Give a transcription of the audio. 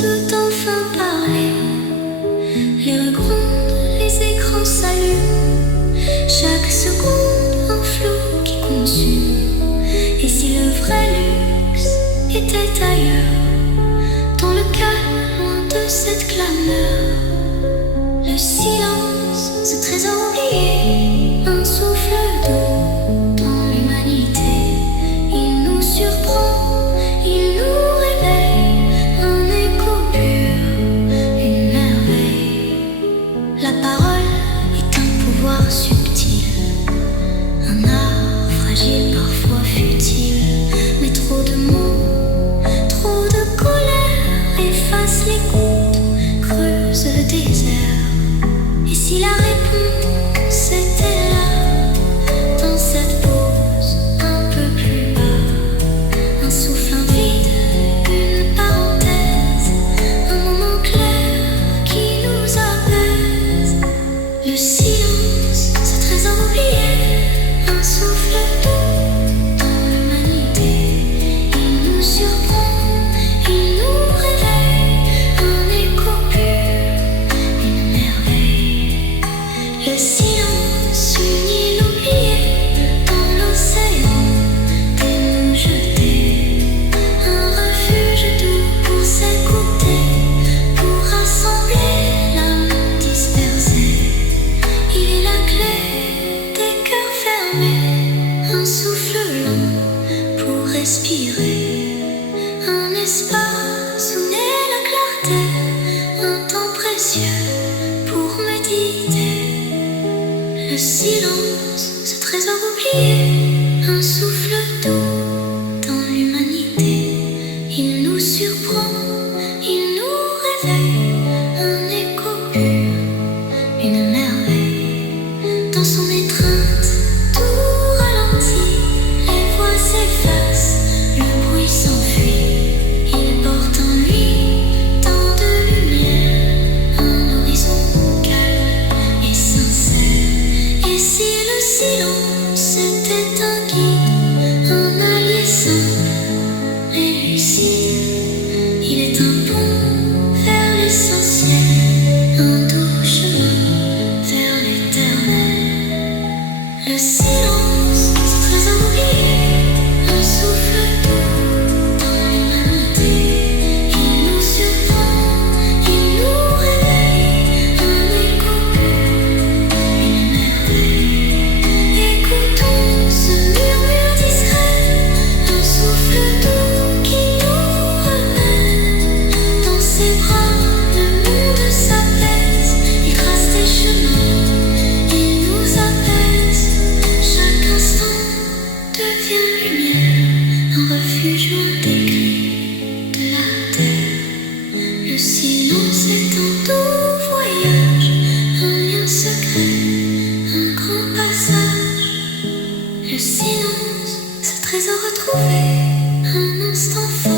peut enfin parler. Les rues grondent, les écrans s'allument. Chaque seconde, un flou qui consume. Et si le vrai luxe était ailleurs, dans le calme, loin de cette clameur, le silence, ce trésor oublié, un souffle doux dans l'humanité. Il nous surprend, il nous réveille, un écho pur, une merveille. La parole est un pouvoir subtil, un art fragile, parfois futile. Mais trop de mots, trop de colère effacent les gouttes, creusent le désert. Et si la réponse était là, dans cette pause un peu plus bas, un souffle, un vide, une parenthèse, un moment clair qui nous apaise. Le silence, ce trésor oublié, un souffle doux dans l'humanité. Il nous surprend, il nous réveille, un écho pur, une merveille. Le silence unit l'oublié dans l'océan des mots jetés, un refuge doux pour s'écouter, pour rassembler l'âme dispersée. Il est la clé des cœurs fermés, un souffle long pour respirer, un espace où naît la clarté, un temps précieux pour méditer. Le silence, ce trésor oublié, un souffle doux dans l'humanité. Il nous surprend, il nous réveille, un écho pur, une merveille. Dans son étreinte, tout ralentit, les voix s'effacent, le bruit s'enfuit. Il porte en lui tant de lumière, un horizon calme et sincère. Et si le silence était un guide, un allié simple et lucide, il est un pont vers l'essentiel, un doux chemin vers l'éternel. Le silence, ce trésor oublié, un souffle doux dans l'humanité. Il nous surprend, il nous réveille, un écho pur, une merveille. Écoutons ce murmure discret, un souffle doux qui nous remène. Dans ses bras, le monde s'apaise, il trace des chemins, il nous apaise. Chaque instant devient lumière, un refuge loin des cris de la terre. Le silence est un doux voyage, un lien secret, un grand passage. Le silence, ce trésor retrouvé, un instant fort.